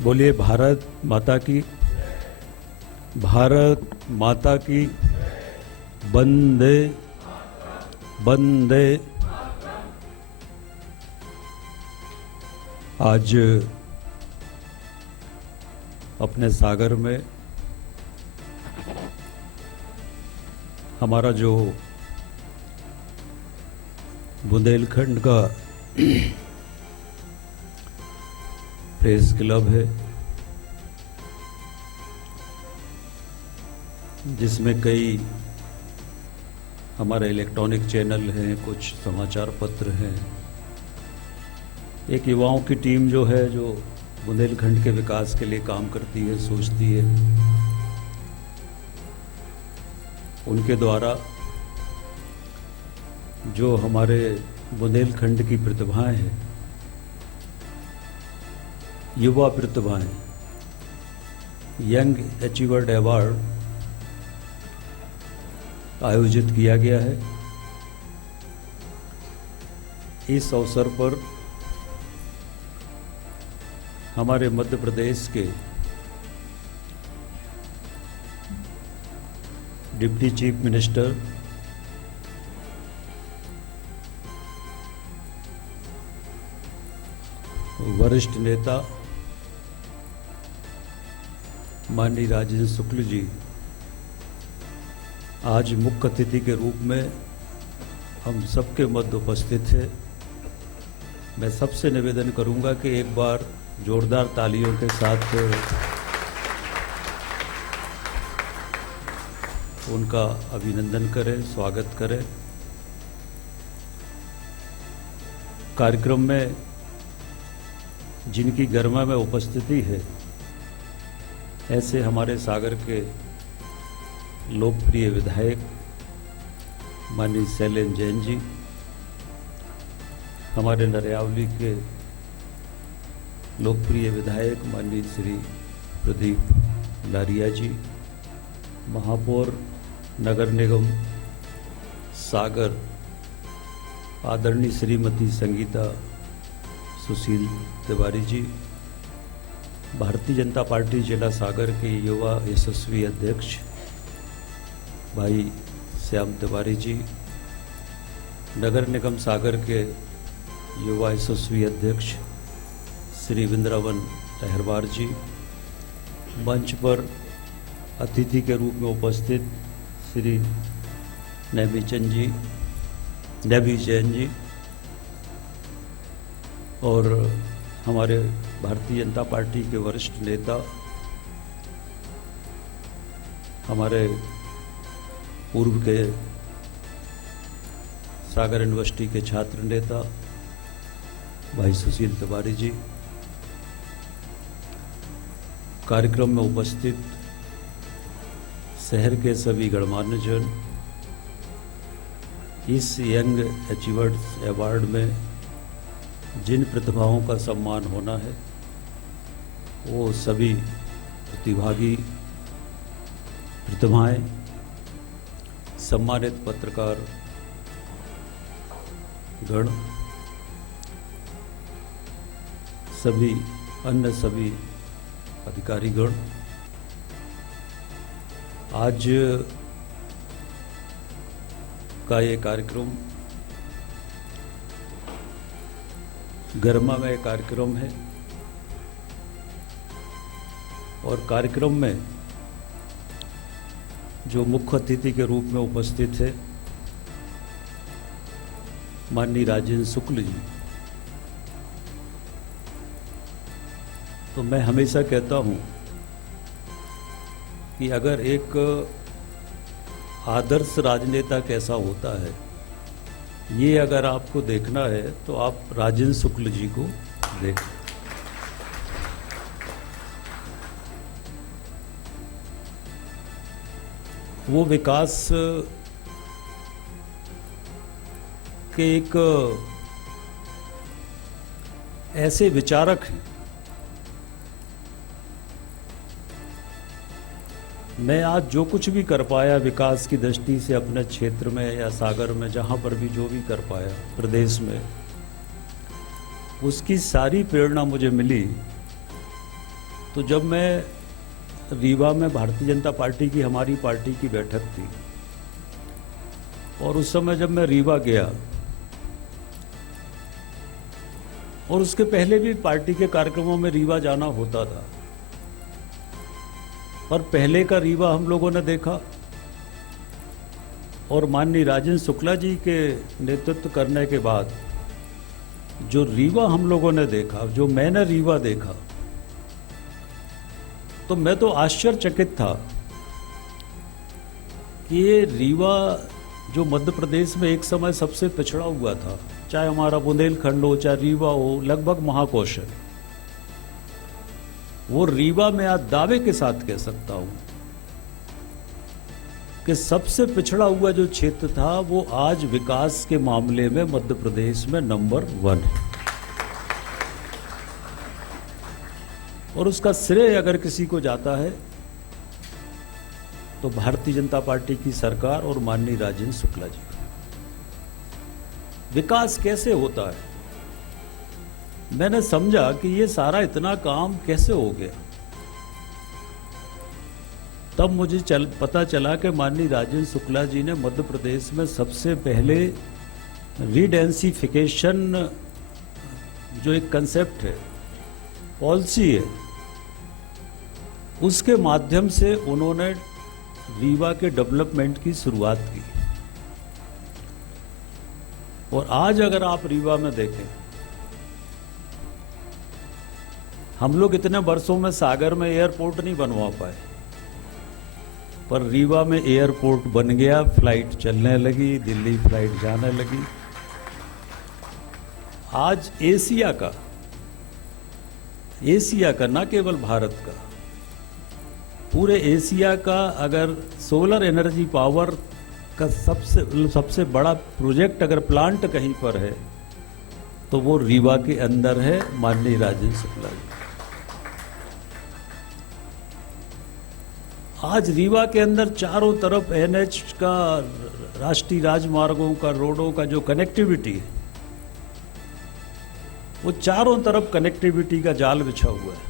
बोलिए भारत माता की, भारत माता की, वंदे वंदे। आज अपने सागर में हमारा जो बुंदेलखंड का प्रेस क्लब है, जिसमें कई हमारे इलेक्ट्रॉनिक चैनल हैं, कुछ समाचार पत्र हैं, एक युवाओं की टीम जो है, जो बुंदेलखंड के विकास के लिए काम करती है, सोचती है, उनके द्वारा जो हमारे बुंदेलखंड की प्रतिभाएं हैं, युवा प्रतिभाएं, यंग अचीवर्ड अवार्ड आयोजित किया गया है। इस अवसर पर हमारे मध्य प्रदेश के डिप्टी चीफ मिनिस्टर वरिष्ठ नेता माननीय राजेंद्र शुक्ल जी आज मुख्य अतिथि के रूप में हम सबके मध्य उपस्थित है। मैं सबसे निवेदन करूंगा कि एक बार जोरदार तालियों के साथ उनका अभिनंदन करें, स्वागत करें। कार्यक्रम में जिनकी गरिमा में उपस्थिति है, ऐसे हमारे सागर के लोकप्रिय विधायक माननीय शैलेंद्र जैन जी, हमारे नरियावली के लोकप्रिय विधायक माननीय श्री प्रदीप लारिया जी, महापौर नगर निगम सागर आदरणीय श्रीमती संगीता सुशील तिवारी जी, भारतीय जनता पार्टी जिला सागर के युवा यशस्वी अध्यक्ष भाई श्याम तिवारी जी, नगर निगम सागर के युवा यशस्वी अध्यक्ष श्री वृंदावन अहरवार जी, मंच पर अतिथि के रूप में उपस्थित श्री नैमी जैन जी और हमारे भारतीय जनता पार्टी के वरिष्ठ नेता, हमारे पूर्व के सागर यूनिवर्सिटी के छात्र नेता भाई सुशील तिवारी जी, कार्यक्रम में उपस्थित शहर के सभी गणमान्य जन, इस यंग अचीवर्स अवार्ड में जिन प्रतिभाओं का सम्मान होना है, वो सभी प्रतिभागी प्रतिभाएं, सम्मानित पत्रकार गण, सभी अन्य सभी अधिकारीगण, आज का ये कार्यक्रम गरिमामय कार्यक्रम है और कार्यक्रम में जो मुख्य अतिथि के रूप में उपस्थित है माननीय राजेंद्र शुक्ल जी, तो मैं हमेशा कहता हूं कि अगर एक आदर्श राजनेता कैसा होता है, ये अगर आपको देखना है तो आप राजेंद्र शुक्ल जी को देखें। वो विकास के एक ऐसे विचारक हैं, मैं आज जो कुछ भी कर पाया विकास की दृष्टि से अपने क्षेत्र में या सागर में, जहाँ पर भी जो भी कर पाया प्रदेश में, उसकी सारी प्रेरणा मुझे मिली तो जब मैं रीवा में भारतीय जनता पार्टी की, हमारी पार्टी की बैठक थी, और उस समय जब मैं रीवा गया, और उसके पहले भी पार्टी के कार्यक्रमों में रीवा जाना होता था, पर पहले का रीवा हम लोगों ने देखा, और माननीय राजेंद्र शुक्ला जी के नेतृत्व करने के बाद जो रीवा हम लोगों ने देखा, जो मैंने रीवा देखा, तो मैं तो आश्चर्यचकित था कि ये रीवा जो मध्य प्रदेश में एक समय सबसे पिछड़ा हुआ था, चाहे हमारा बुंदेलखंड हो, चाहे रीवा हो, लगभग महाकौशल, वो रीवा में आज दावे के साथ कह सकता हूं कि सबसे पिछड़ा हुआ जो क्षेत्र था वो आज विकास के मामले में मध्य प्रदेश में नंबर 1 है। और उसका श्रेय अगर किसी को जाता है तो भारतीय जनता पार्टी की सरकार और माननीय राजेंद्र शुक्ला जी। विकास कैसे होता है, मैंने समझा कि ये सारा इतना काम कैसे हो गया। तब मुझे पता चला कि माननीय राजेंद्र शुक्ला जी ने मध्य प्रदेश में सबसे पहले रीडेंसिफिकेशन जो एक कंसेप्ट है, पॉलिसी है, उसके माध्यम से उन्होंने रीवा के डेवलपमेंट की शुरुआत की। और आज अगर आप रीवा में देखें, हम लोग इतने वर्षों में सागर में एयरपोर्ट नहीं बनवा पाए, पर रीवा में एयरपोर्ट बन गया, फ्लाइट चलने लगी, दिल्ली फ्लाइट जाने लगी। आज एशिया का ना केवल भारत का, पूरे एशिया का अगर सोलर एनर्जी पावर का सबसे बड़ा प्रोजेक्ट अगर प्लांट कहीं पर है तो वो रीवा के अंदर है, माननीय राजेंद्र शुक्ला जी। आज रीवा के अंदर चारों तरफ एनएच का, राष्ट्रीय राजमार्गों का, रोडों का जो कनेक्टिविटी है, वो चारों तरफ कनेक्टिविटी का जाल बिछा हुआ है।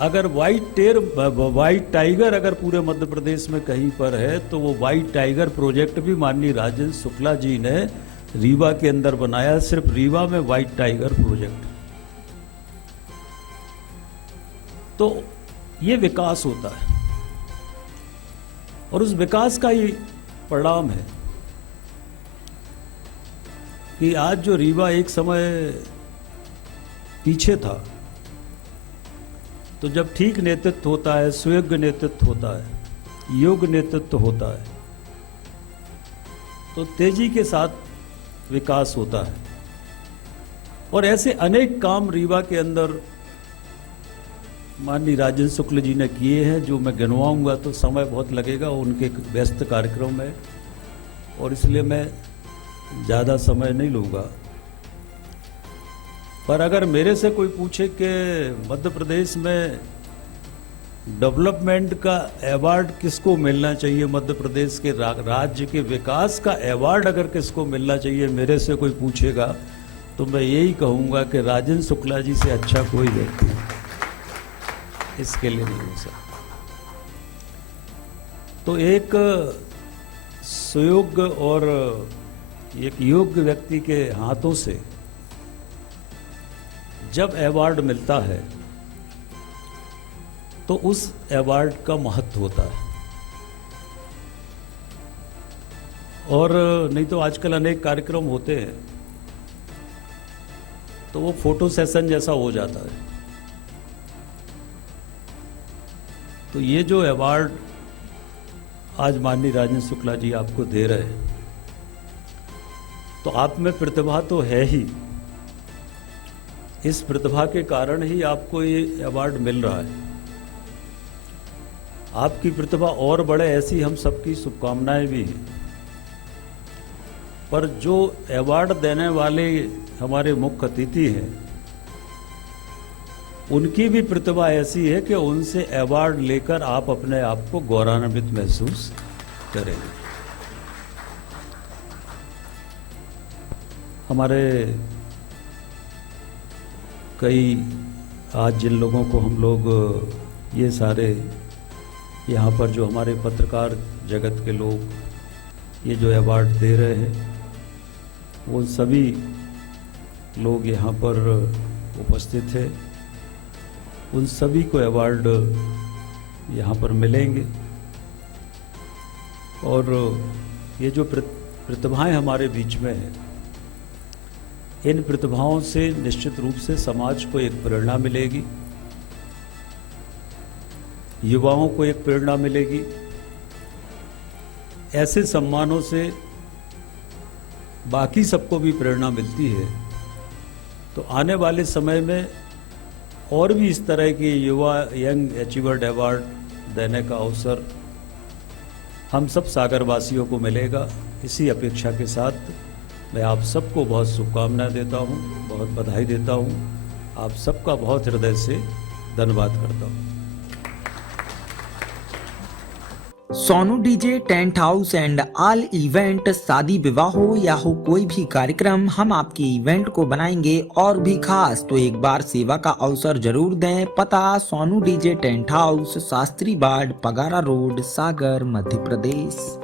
अगर व्हाइट टाइगर अगर पूरे मध्य प्रदेश में कहीं पर है तो वो व्हाइट टाइगर प्रोजेक्ट भी माननीय राजेंद्र शुक्ला जी ने रीवा के अंदर बनाया। सिर्फ रीवा में व्हाइट टाइगर प्रोजेक्ट। तो ये विकास होता है, और उस विकास का ही परिणाम है कि आज जो रीवा एक समय पीछे था, तो जब ठीक नेतृत्व होता है, सुयोग्य नेतृत्व होता है, योग्य नेतृत्व होता है, तो तेजी के साथ विकास होता है। और ऐसे अनेक काम रीवा के अंदर माननीय राजेंद्र शुक्ल जी ने किए हैं, जो मैं गिनवाऊंगा तो समय बहुत लगेगा उनके व्यस्त कार्यक्रम में, और इसलिए मैं ज़्यादा समय नहीं लूँगा। पर अगर मेरे से कोई पूछे कि मध्य प्रदेश में डेवलपमेंट का अवार्ड किसको मिलना चाहिए, मध्य प्रदेश के राज्य के विकास का अवार्ड अगर किसको मिलना चाहिए, मेरे से कोई पूछेगा तो मैं यही कहूँगा कि राजेंद्र शुक्ला जी से अच्छा कोई व्यक्ति इसके लिए नहीं हो सकता। तो एक सुयोग्य और एक योग्य व्यक्ति के हाथों से जब अवार्ड मिलता है तो उस अवार्ड का महत्व होता है। और नहीं तो आजकल अनेक कार्यक्रम होते हैं तो वो फोटो सेशन जैसा हो जाता है। तो ये जो अवार्ड आज माननीय राजेंद्र शुक्ला जी आपको दे रहे हैं, तो आप में प्रतिभा तो है ही, इस प्रतिभा के कारण ही आपको ये अवार्ड मिल रहा है। आपकी प्रतिभा और बढ़े, ऐसी हम सबकी शुभकामनाएं भी हैं। पर जो अवार्ड देने वाले हमारे मुख्य अतिथि हैं, उनकी भी प्रतिभा ऐसी है कि उनसे अवार्ड लेकर आप अपने आप को गौरवान्वित महसूस करेंगे। हमारे कई आज जिन लोगों को हम लोग ये सारे यहाँ पर जो हमारे पत्रकार जगत के लोग ये जो अवार्ड दे रहे हैं, वो सभी लोग यहाँ पर उपस्थित थे। उन सभी को अवार्ड यहाँ पर मिलेंगे। और ये जो प्रतिभाएं हमारे बीच में हैं, इन प्रतिभाओं से निश्चित रूप से समाज को एक प्रेरणा मिलेगी, युवाओं को एक प्रेरणा मिलेगी। ऐसे सम्मानों से बाकी सबको भी प्रेरणा मिलती है। तो आने वाले समय में और भी इस तरह के युवा यंग अचीवर्ड अवार्ड देने का अवसर हम सब सागरवासियों को मिलेगा। इसी अपेक्षा के साथ मैं आप सबको बहुत शुभकामनाएं देता हूं, बहुत बधाई देता हूं। आप सबका बहुत हृदय से धन्यवाद करता हूं। Sonu DJ tent house and all event, शादी विवाह हो या हो कोई भी कार्यक्रम, हम आपके इवेंट को बनाएंगे और भी खास। तो एक बार सेवा का अवसर जरूर दें। पता Sonu DJ tent house, Shastri बाड़, पगारा रोड, सागर, मध्य प्रदेश।